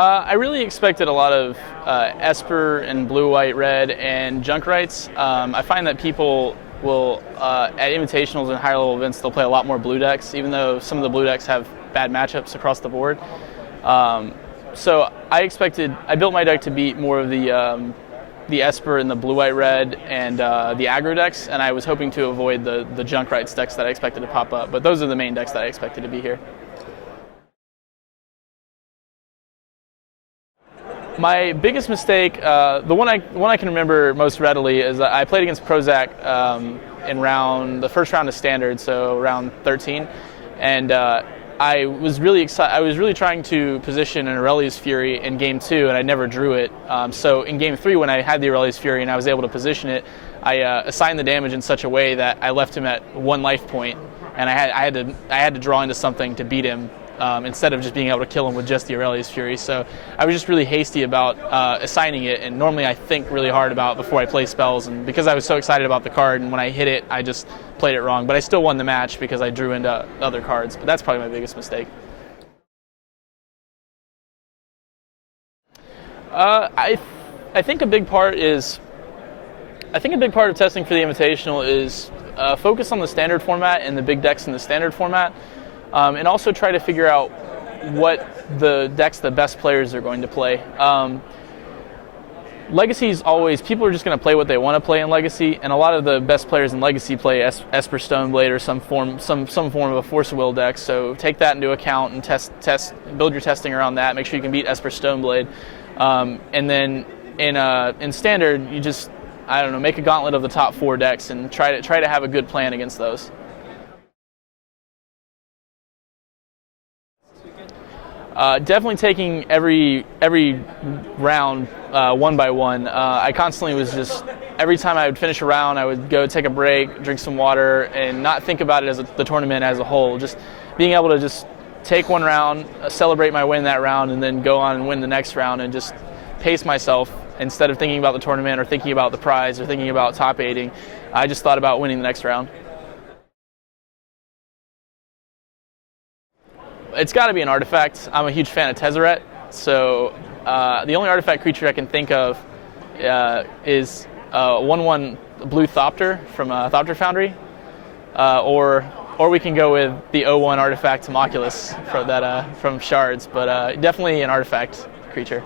I really expected a lot of Esper and blue, white, red, and junk rights. I find that people will, at invitationals and higher level events, they'll play a lot more blue decks, even though some of the blue decks have bad matchups across the board. So I built my deck to beat more of the Esper and the blue, white, red, and the aggro decks, and I was hoping to avoid the junk rights decks that I expected to pop up. But those are the main decks that I expected to be here. My biggest mistake, the one I can remember most readily, is that I played against Prozac in the first round of Standard, so round 13, and I was really excited. I was really trying to position an Aurelius Fury in Game 2, and I never drew it. So in Game 3, when I had the Aurelius Fury and I was able to position it, I assigned the damage in such a way that I left him at 1 life point, and I had to draw into something to beat him. Instead of just being able to kill him with just the Aurelius Fury. So I was just really hasty about assigning it, and normally I think really hard about before I play spells, and because I was so excited about the card, and when I hit it, I just played it wrong. But I still won the match because I drew into other cards, but that's probably my biggest mistake. I think a big part of testing for the Invitational is focus on the Standard format and the big decks in the Standard format. And also try to figure out what the decks the best players are going to play. Legacy's always, people are just going to play what they want to play in Legacy, and a lot of the best players in Legacy play Esper Stoneblade or some form of a Force of Will deck. So take that into account and build your testing around that. Make sure you can beat Esper Stoneblade, and then in Standard, you just make a gauntlet of the top 4 decks and try to have a good plan against those. Definitely taking every round one by one. I constantly was just, every time I would finish a round, I would go take a break, drink some water, and not think about it as the tournament as a whole. Just being able to just take one round, celebrate my win that round, and then go on and win the next round, and just pace myself instead of thinking about the tournament or thinking about the prize or thinking about top 8ing. I just thought about winning the next round. It's got to be an artifact. I'm a huge fan of Tezzeret, so the only artifact creature I can think of is 1/1 blue Thopter from Thopter Foundry, or we can go with the 0/1 artifact Homunculus from Shards, but definitely an artifact creature.